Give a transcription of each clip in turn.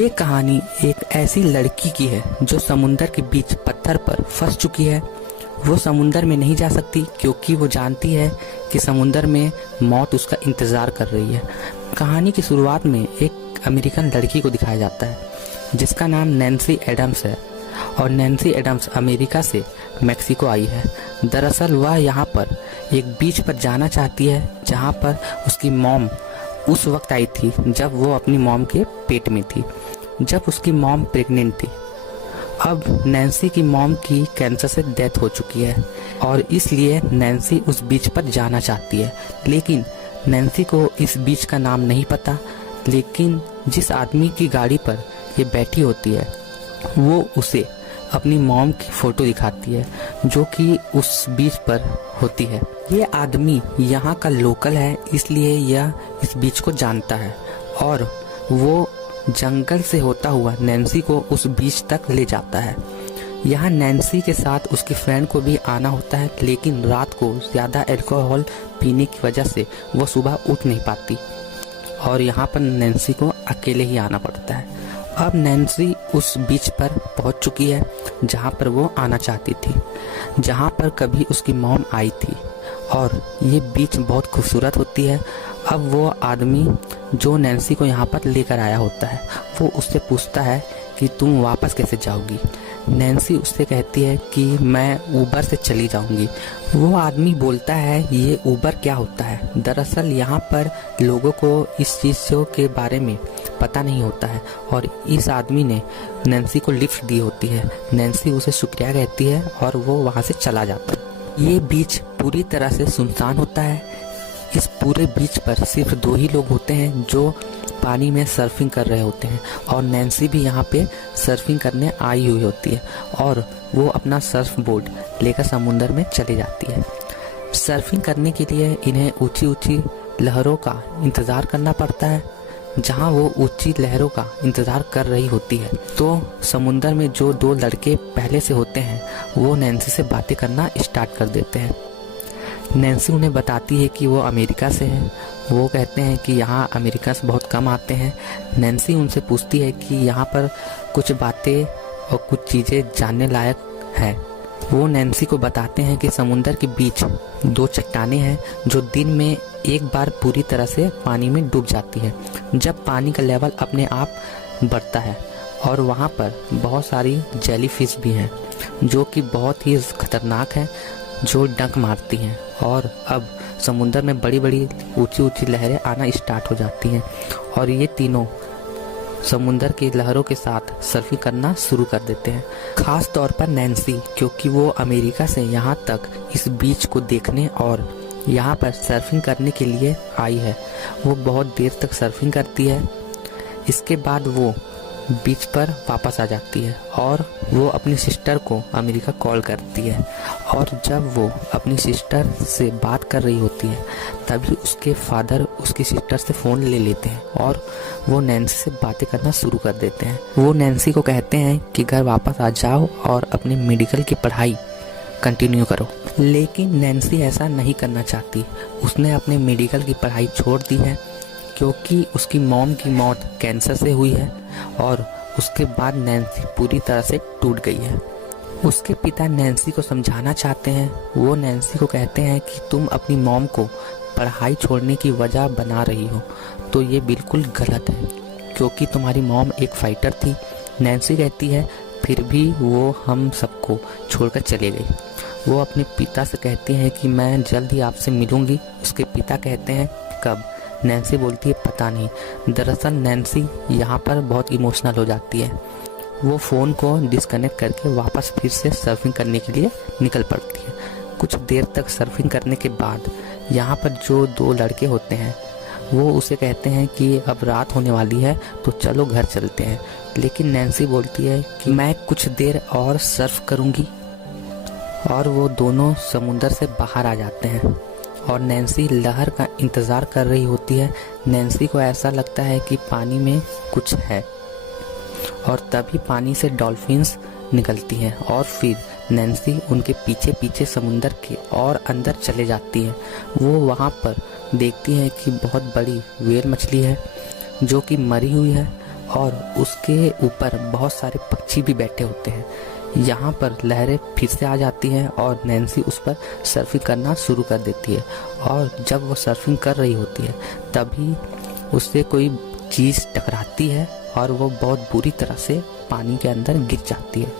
ये कहानी एक ऐसी लड़की की है जो समुंदर के बीच पत्थर पर फंस चुकी है। वो समुंदर में नहीं जा सकती क्योंकि वो जानती है कि समुंदर में मौत उसका इंतज़ार कर रही है। कहानी की शुरुआत में एक अमेरिकन लड़की को दिखाया जाता है जिसका नाम नैन्सी एडम्स है और नैन्सी एडम्स अमेरिका से मेक्सिको आई है। दरअसल वह यहाँ पर एक बीच पर जाना चाहती है जहाँ पर उसकी मॉम उस वक्त आई थी जब वो अपनी मॉम के पेट में थी, जब उसकी मॉम प्रेग्नेंट थी। अब नैन्सी की मॉम की कैंसर से डेथ हो चुकी है और इसलिए नैन्सी उस बीच पर जाना चाहती है। लेकिन नैन्सी को इस बीच का नाम नहीं पता, लेकिन जिस आदमी की गाड़ी पर ये बैठी होती है वो उसे अपनी मॉम की फ़ोटो दिखाती है जो कि उस बीच पर होती है। ये आदमी यहाँ का लोकल है, इसलिए यह इस बीच को जानता है और वो जंगल से होता हुआ नैन्सी को उस बीच तक ले जाता है। यहाँ नैन्सी के साथ उसकी फ्रेंड को भी आना होता है, लेकिन रात को ज़्यादा अल्कोहल पीने की वजह से वो सुबह उठ नहीं पाती और यहाँ पर नैन्सी को अकेले ही आना पड़ता है। अब नैन्सी उस बीच पर पहुंच चुकी है जहां पर वो आना चाहती थी, जहां पर कभी उसकी मॉम आई थी और ये बीच बहुत खूबसूरत होती है। अब वो आदमी जो नैन्सी को यहाँ पर लेकर आया होता है वो उससे पूछता है कि तुम वापस कैसे जाओगी। नैन्सी उससे कहती है कि मैं ऊबर से चली जाऊंगी। वो आदमी बोलता है ये ऊबर क्या होता है। दरअसल यहाँ पर लोगों को इस चीज़ों के बारे में पता नहीं होता है और इस आदमी ने नैन्सी को लिफ्ट दी होती है। नैन्सी उसे शुक्रिया कहती है और वो वहाँ से चला जाता है। ये बीच पूरी तरह से सुनसान होता है। इस पूरे बीच पर सिर्फ 2 ही लोग होते हैं जो पानी में सर्फिंग कर रहे होते हैं और नैन्सी भी यहाँ पे सर्फिंग करने आई हुई होती है और वो अपना सर्फ बोर्ड लेकर समुंदर में चली जाती है। सर्फिंग करने के लिए इन्हें ऊंची ऊंची लहरों का इंतज़ार करना पड़ता है। जहाँ वो ऊंची लहरों का इंतज़ार कर रही होती है तो समुंदर में जो 2 लड़के पहले से होते हैं वो नैन्सी से बातें करना स्टार्ट कर देते हैं। नैन्सी उन्हें बताती है कि वो अमेरिका से है। वो कहते हैं कि यहाँ अमेरिका से बहुत कम आते हैं। नैन्सी उनसे पूछती है कि यहाँ पर कुछ बातें और कुछ चीज़ें जानने लायक हैं। वो नैन्सी को बताते हैं कि समुंदर के बीच 2 चट्टानें हैं जो दिन में एक बार पूरी तरह से पानी में डूब जाती है जब पानी का लेवल अपने आप बढ़ता है और वहाँ पर बहुत सारी जेलीफिश भी हैं जो कि बहुत ही खतरनाक हैं, जो डंक मारती हैं और अब समुंदर में बड़ी बड़ी ऊंची ऊंची लहरें आना स्टार्ट हो जाती हैं और ये तीनों समुंदर की लहरों के साथ सर्फिंग करना शुरू कर देते हैं। खास तौर पर नैन्सी, क्योंकि वो अमेरिका से यहाँ तक इस बीच को देखने और यहाँ पर सर्फिंग करने के लिए आई है। वो बहुत देर तक सर्फिंग करती है। इसके बाद वो बीच पर वापस आ जाती है और वो अपनी सिस्टर को अमेरिका कॉल करती है और जब वो अपनी सिस्टर से बात कर रही होती है तभी उसके फादर उसकी सिस्टर से फ़ोन ले लेते हैं और वो नैन्सी से बातें करना शुरू कर देते हैं। वो नैन्सी को कहते हैं कि घर वापस आ जाओ और अपनी मेडिकल की पढ़ाई कंटिन्यू करो, लेकिन नैन्सी ऐसा नहीं करना चाहती। उसने अपने मेडिकल की पढ़ाई छोड़ दी है क्योंकि उसकी मॉम की मौत कैंसर से हुई है और उसके बाद नैन्सी पूरी तरह से टूट गई है। उसके पिता नैन्सी को समझाना चाहते हैं। वो नैन्सी को कहते हैं कि तुम अपनी मॉम को पढ़ाई छोड़ने की वजह बना रही हो, तो ये बिल्कुल गलत है क्योंकि तुम्हारी मॉम एक फाइटर थी। नैन्सी कहती है फिर भी वो हम सबको छोड़कर चले गई। वो अपने पिता से कहती हैं कि मैं जल्द ही आपसे मिलूंगी। उसके पिता कहते हैं कब? नैन्सी बोलती है पता नहीं। दरअसल नैन्सी यहाँ पर बहुत इमोशनल हो जाती है। वो फ़ोन को डिस्कनेक्ट करके वापस फिर से सर्फिंग करने के लिए निकल पड़ती है। कुछ देर तक सर्फिंग करने के बाद यहाँ पर जो 2 लड़के होते हैं वो उसे कहते हैं कि अब रात होने वाली है तो चलो घर चलते हैं, लेकिन नैन्सी बोलती है कि मैं कुछ देर और सर्फ करूँगी और वो दोनों समुंदर से बाहर आ जाते हैं और नैन्सी लहर का इंतज़ार कर रही होती है। नैन्सी को ऐसा लगता है कि पानी में कुछ है और तभी पानी से डॉल्फिन्स निकलती हैं और फिर नैन्सी उनके पीछे पीछे समुंदर के और अंदर चले जाती है। वो वहाँ पर देखती है कि बहुत बड़ी व्हेल मछली है जो कि मरी हुई है और उसके ऊपर बहुत सारे पक्षी भी बैठे होते हैं। यहाँ पर लहरें फिर से आ जाती हैं और नैन्सी उस पर सर्फिंग करना शुरू कर देती है। और जब वो सर्फिंग कर रही होती है तभी उससे कोई चीज़ टकराती है और वो बहुत बुरी तरह से पानी के अंदर गिर जाती है।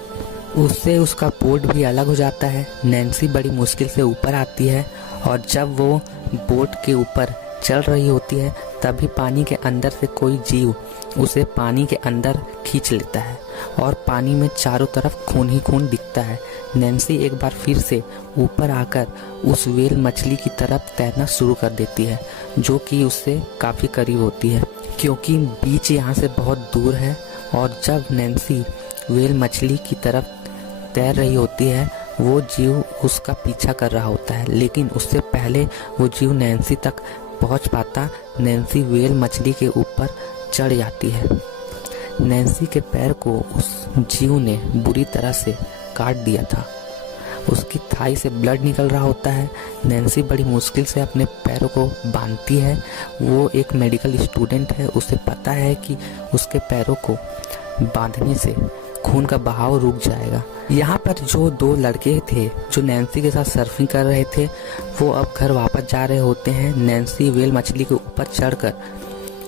उससे उसका बोट भी अलग हो जाता है। नैन्सी बड़ी मुश्किल से ऊपर आती है और जब वो बोट के ऊपर चल रही होती है तभी पानी के अंदर से कोई जीव उसे पानी के अंदर खींच लेता है और पानी में चारों तरफ खून ही खून दिखता है। नैन्सी एक बार फिर से ऊपर आकर उस व्हेल मछली की तरफ तैरना शुरू कर देती है, जो कि उससे काफ़ी करीब होती है क्योंकि बीच यहाँ से बहुत दूर है। और जब नैन्सी व्हेल मछली की तरफ तैर रही होती है वो जीव उसका पीछा कर रहा होता है, लेकिन उससे पहले वो जीव नैन्सी तक पहुंच पाता, नैन्सी व्हेल मछली के ऊपर चढ़ जाती है। नैन्सी के पैर को उस जीव ने बुरी तरह से काट दिया था। उसकी थाई से ब्लड निकल रहा होता है। नैन्सी बड़ी मुश्किल से अपने पैरों को बांधती है। वो एक मेडिकल स्टूडेंट है, उसे पता है कि उसके पैरों को बांधने से खून का बहाव रुक जाएगा। यहाँ पर जो दो लड़के थे जो नैन्सी के साथ सर्फिंग कर रहे थे वो अब घर वापस जा रहे होते हैं। नैन्सी व्हेल मछली के ऊपर चढ़कर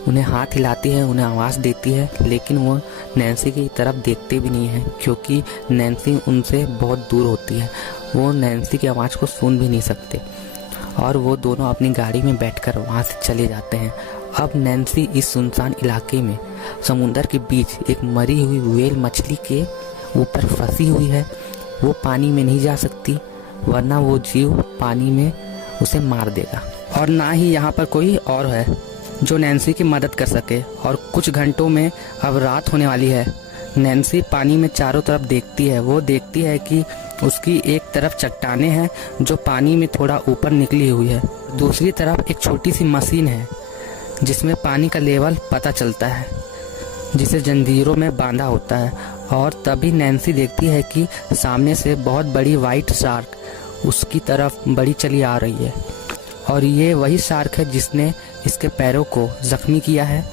उन्हें हाथ हिलाती है, उन्हें आवाज़ देती है, लेकिन वो नैन्सी की तरफ देखते भी नहीं है क्योंकि नैन्सी उनसे बहुत दूर होती है। वो नैन्सी की आवाज़ को सुन भी नहीं सकते और वो दोनों अपनी गाड़ी में बैठकर वहाँ से चले जाते हैं। अब नैन्सी इस सुनसान इलाके में समुंदर के बीच एक मरी हुई व्हेल मछली के ऊपर फंसी हुई है। वो पानी में नहीं जा सकती वरना वो जीव पानी में उसे मार देगा और ना ही यहाँ पर कोई और है जो नैन्सी की मदद कर सके। और कुछ घंटों में अब रात होने वाली है। नैन्सी पानी में चारों तरफ देखती है। वो देखती है कि उसकी एक तरफ चट्टानें हैं जो पानी में थोड़ा ऊपर निकली हुई है, दूसरी तरफ एक छोटी सी मशीन है जिसमें पानी का लेवल पता चलता है, जिसे जंजीरों में बांधा होता है। और तभी नैन्सी देखती है कि सामने से बहुत बड़ी वाइट शार्क उसकी तरफ बड़ी चली आ रही है और ये वही शार्क है जिसने इसके पैरों को जख्मी किया है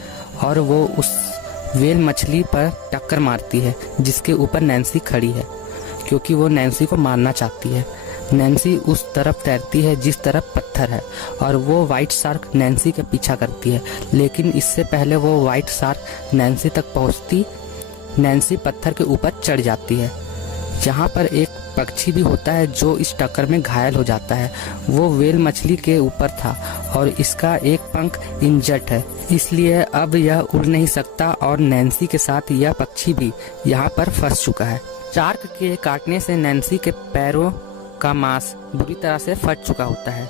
और वो उस व्हेल मछली पर टक्कर मारती है जिसके ऊपर नैन्सी खड़ी है क्योंकि वो नैन्सी को मारना चाहती है। नैन्सी उस तरफ तैरती है जिस तरफ पत्थर है और वो वाइट शार्क नैन्सी का पीछा करती है, लेकिन इससे पहले वो वाइट शार्क नैन्सी तक पहुंचती नैन्सी पत्थर के ऊपर चढ़ जाती है। यहाँ पर एक पक्षी भी होता है जो इस टक्कर में घायल हो जाता है। वो व्हेल मछली के ऊपर था और इसका एक पंख इंजर्ड है, इसलिए अब यह उड़ नहीं सकता और नैन्सी के साथ यह पक्षी भी यहाँ पर फंस चुका है। शार्क के काटने से नैन्सी के पैरों का मांस बुरी तरह से फट चुका होता है,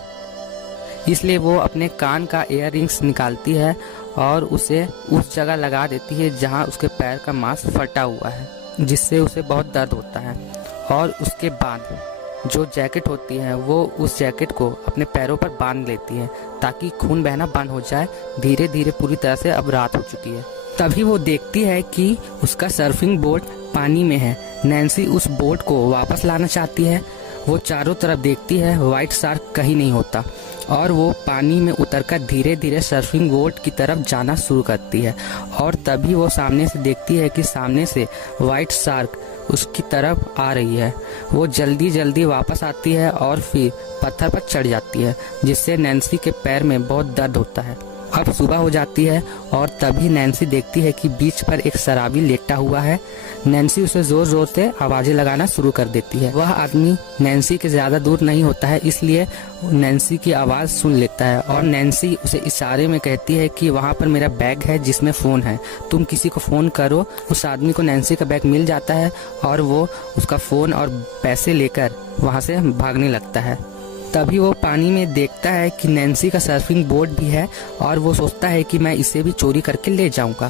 इसलिए वो अपने कान का ईयर रिंग्स निकालती है और उसे उस जगह लगा देती है जहाँ उसके पैर का मांस फटा हुआ है, जिससे उसे बहुत दर्द होता है। और उसके बाद जो जैकेट होती है वो उस जैकेट को अपने पैरों पर बांध लेती है ताकि खून बहना बंद हो जाए। धीरे धीरे पूरी तरह से अब रात हो चुकी है। तभी वो देखती है कि उसका सर्फिंग बोट पानी में है। नैन्सी उस बोट को वापस लाना चाहती है। वो चारों तरफ देखती है, वाइट शार्क कहीं नहीं होता और वो पानी में उतरकर धीरे धीरे सर्फिंग बोट की तरफ जाना शुरू करती है। और तभी वो सामने से देखती है कि सामने से वाइट शार्क उसकी तरफ आ रही है। वो जल्दी जल्दी वापस आती है और फिर पत्थर पर चढ़ जाती है, जिससे नैन्सी के पैर में बहुत दर्द होता है। अब सुबह हो जाती है और तभी नैन्सी देखती है कि बीच पर एक शराबी लेटा हुआ है। नैन्सी उसे जोर जोर से आवाजें लगाना शुरू कर देती है। वह आदमी नैन्सी के ज्यादा दूर नहीं होता है, इसलिए नैन्सी की आवाज सुन लेता है और नैन्सी उसे इशारे में कहती है कि वहाँ पर मेरा बैग है जिसमें फोन है, तुम किसी को फोन करो। उस आदमी को नैन्सी का बैग मिल जाता है और वो उसका फोन और पैसे लेकर वहाँ से भागने लगता है। तभी वो पानी में देखता है कि नैन्सी का सर्फिंग बोर्ड भी है और वो सोचता है कि मैं इसे भी चोरी करके ले जाऊंगा।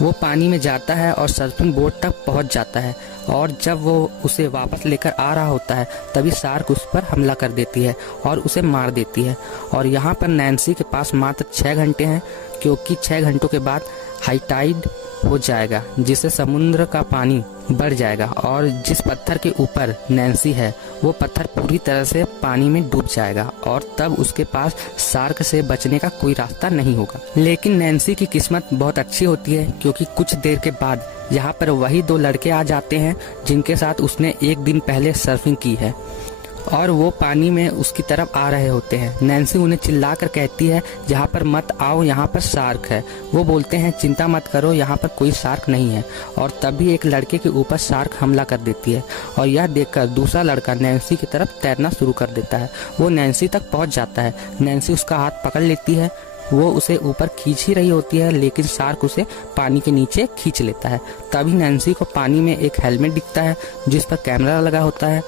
वो पानी में जाता है और सर्फिंग बोर्ड तक पहुंच जाता है और जब वो उसे वापस लेकर आ रहा होता है तभी शार्क उस पर हमला कर देती है और उसे मार देती है। और यहाँ पर नैन्सी के पास मात्र 6 घंटे हैं क्योंकि 6 घंटों के बाद हाई टाइड हो जाएगा, जिससे समुद्र का पानी बढ़ जाएगा और जिस पत्थर के ऊपर नैन्सी है वो पत्थर पूरी तरह से पानी में डूब जाएगा और तब उसके पास शार्क से बचने का कोई रास्ता नहीं होगा। लेकिन नैन्सी की किस्मत बहुत अच्छी होती है क्योंकि कुछ देर के बाद यहाँ पर वही 2 लड़के आ जाते हैं जिनके साथ उसने एक दिन पहले सर्फिंग की है और वो पानी में उसकी तरफ आ रहे होते हैं। नैन्सी उन्हें चिल्लाकर कहती है यहाँ पर मत आओ, यहाँ पर शार्क है। वो बोलते हैं चिंता मत करो, यहाँ पर कोई शार्क नहीं है। और तभी एक लड़के के ऊपर शार्क हमला कर देती है और यह देखकर दूसरा लड़का नैन्सी की तरफ तैरना शुरू कर देता है। वो नैन्सी तक पहुँच जाता है। नैन्सी उसका हाथ पकड़ लेती है। वो उसे ऊपर खींच ही रही होती है लेकिन शार्क उसे पानी के नीचे खींच लेता है। तभी नैन्सी को पानी में एक हेलमेट दिखता है जिस पर कैमरा लगा होता है,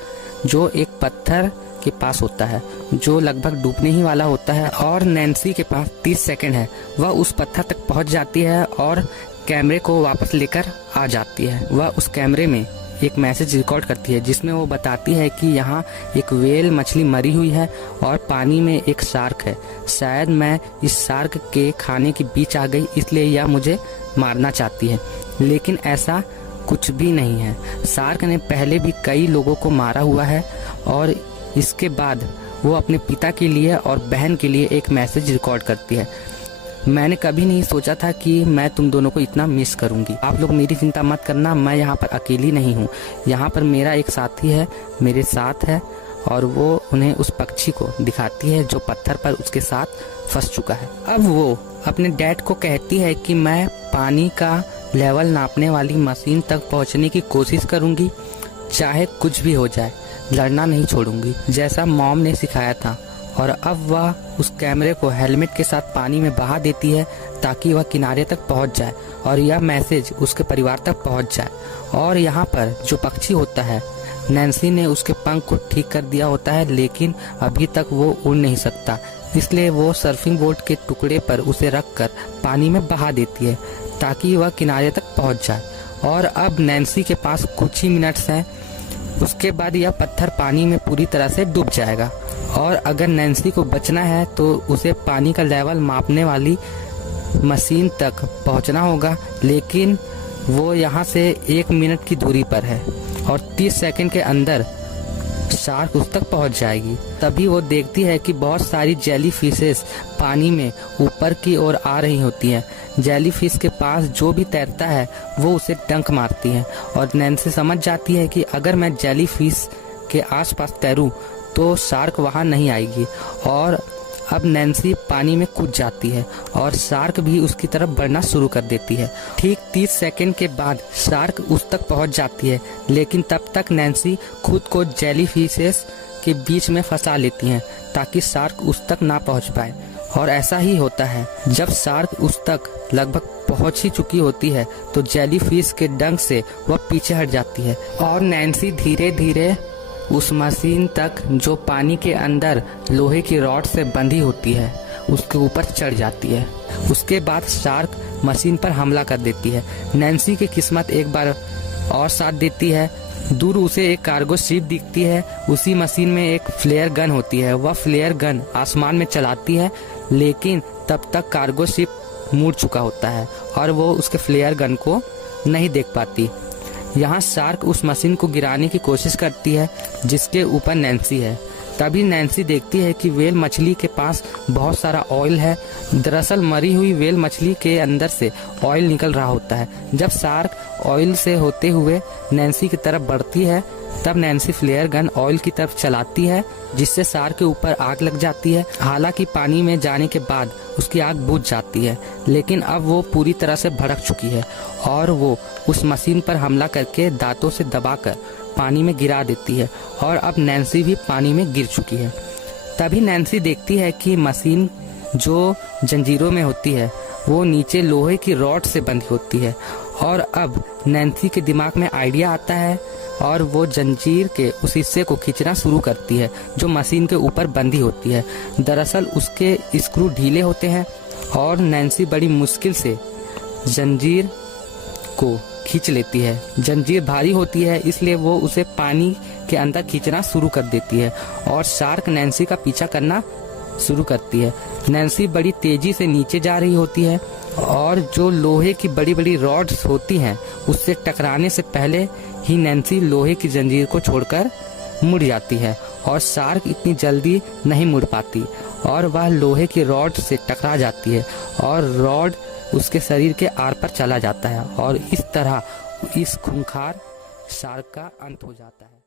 जो एक पत्थर के पास होता है जो लगभग डूबने ही वाला होता है। और नैन्सी के पास 30 सेकंड है। वह उस पत्थर तक पहुंच जाती है और कैमरे को वापस लेकर आ जाती है। वह उस कैमरे में एक मैसेज रिकॉर्ड करती है जिसमें वो बताती है कि यहाँ एक व्हेल मछली मरी हुई है और पानी में एक शार्क है। शायद मैं इस शार्क के खाने के बीच आ गई, इसलिए यह मुझे मारना चाहती है। लेकिन ऐसा कुछ भी नहीं है। शार्क ने पहले भी कई लोगों को मारा हुआ है। और इसके बाद वो अपने पिता के लिए और बहन के लिए एक मैसेज रिकॉर्ड करती है। मैंने कभी नहीं सोचा था कि मैं तुम दोनों को इतना मिस करूंगी। आप लोग मेरी चिंता मत करना, मैं यहाँ पर अकेली नहीं हूँ। यहाँ पर मेरा एक साथी है, मेरे साथ है। और वो उन्हें उस पक्षी को दिखाती है जो पत्थर पर उसके साथ फंस चुका है। अब वो अपने डैड को कहती है कि मैं पानी का लेवल नापने वाली मशीन तक पहुंचने की कोशिश करूंगी, चाहे कुछ भी हो जाए, लड़ना नहीं छोड़ूंगी, जैसा मॉम ने सिखाया था। और अब वह उस कैमरे को हेलमेट के साथ पानी में बहा देती है ताकि वह किनारे तक पहुंच जाए और यह मैसेज उसके परिवार तक पहुंच जाए। और यहाँ पर जो पक्षी होता है, नैन्सी ने उसके पंख को ठीक कर दिया होता है लेकिन अभी तक वो उड़ नहीं सकता, इसलिए वो सर्फिंग बोर्ड के टुकड़े पर उसे रखकर पानी में बहा देती है ताकि वह किनारे तक पहुंच जाए। और अब नैन्सी के पास कुछ ही मिनट्स हैं, उसके बाद यह पत्थर पानी में पूरी तरह से डूब जाएगा। और अगर नैन्सी को बचना है तो उसे पानी का लेवल मापने वाली मशीन तक पहुंचना होगा, लेकिन वो यहाँ से 1 मिनट की दूरी पर है और 30 सेकंड के अंदर शार्क उस तक पहुंच जाएगी। तभी वो देखती है कि बहुत सारी जेली फिशेस पानी में ऊपर की ओर आ रही होती हैं। जेली फिश के पास जो भी तैरता है वो उसे डंक मारती है और नैन्सी समझ जाती है कि अगर मैं जेली फिश के आसपास तैरूं तो शार्क वहां नहीं आएगी। और अब नैन्सी पानी में कूद जाती है और शार्क भी उसकी तरफ बढ़ना शुरू कर देती है। ठीक 30 सेकंड के बाद शार्क उस तक पहुंच जाती है, लेकिन तब तक नैन्सी खुद को जेली फिशेस के बीच में फंसा लेती हैं ताकि शार्क उस तक ना पहुंच पाए। और ऐसा ही होता है, जब शार्क उस तक लगभग पहुंच ही चुकी होती है तो जेली फिश के डंक से वह पीछे हट जाती है और नैन्सी धीरे धीरे उस मशीन तक जो पानी के अंदर लोहे की रॉड से बंधी होती है उसके ऊपर चढ़ जाती है। उसके बाद शार्क मशीन पर हमला कर देती है। नैन्सी की किस्मत एक बार और साथ देती है। दूर उसे एक कार्गो शिप दिखती है, उसी मशीन में एक फ्लेयर गन होती है। वह फ्लेयर गन आसमान में चलाती है, लेकिन तब तक कार्गो शिप मुड़ चुका होता है और वो उसके फ्लेयर गन को नहीं देख पाती। यहाँ शार्क उस मशीन को गिराने की कोशिश करती है जिसके ऊपर नैन्सी है। तभी नैन्सी देखती है कि व्हेल मछली के पास बहुत सारा ऑयल है। दरअसल मरी हुई व्हेल मछली के अंदर से ऑयल निकल रहा होता है। जब शार्क ऑयल से होते हुए नैन्सी की तरफ बढ़ती है तब नैन्सी फ्लेयर गन ऑयल की तरफ चलाती है जिससे शार्क के ऊपर आग लग जाती है। हालांकि पानी में जाने के बाद उसकी आग बुझ जाती है, लेकिन अब वो पूरी तरह से भड़क चुकी है और वो उस मशीन पर हमला करके दांतों से दबाकर पानी में गिरा देती है और अब नैन्सी भी पानी में गिर चुकी है। तभी नैन्सी देखती है कि मशीन जो जंजीरों में होती है वो नीचे लोहे की रॉड से बंधी होती है। और अब नैन्सी के दिमाग में आइडिया आता है और वो जंजीर के उस हिस्से को खींचना शुरू करती है जो मशीन के ऊपर बंधी होती है। दरअसल उसके स्क्रू ढीले होते हैं और नैन्सी बड़ी मुश्किल से जंजीर को खींच लेती है। जंजीर भारी होती है इसलिए वो उसे पानी के अंदर खींचना शुरू कर देती है और शार्क नैन्सी का पीछा करना शुरू करती है। नैन्सी बड़ी तेजी से नीचे जा रही होती है और जो लोहे की बड़ी बड़ी रॉड्स होती हैं उससे टकराने से पहले ही नैन्सी लोहे की जंजीर को छोड़कर मुड़ जाती है और शार्क इतनी जल्दी नहीं मुड़ पाती और वह लोहे की रॉड से टकरा जाती है और रॉड उसके शरीर के आर पर चला जाता है और इस तरह इस खूंखार शार्क का अंत हो जाता है।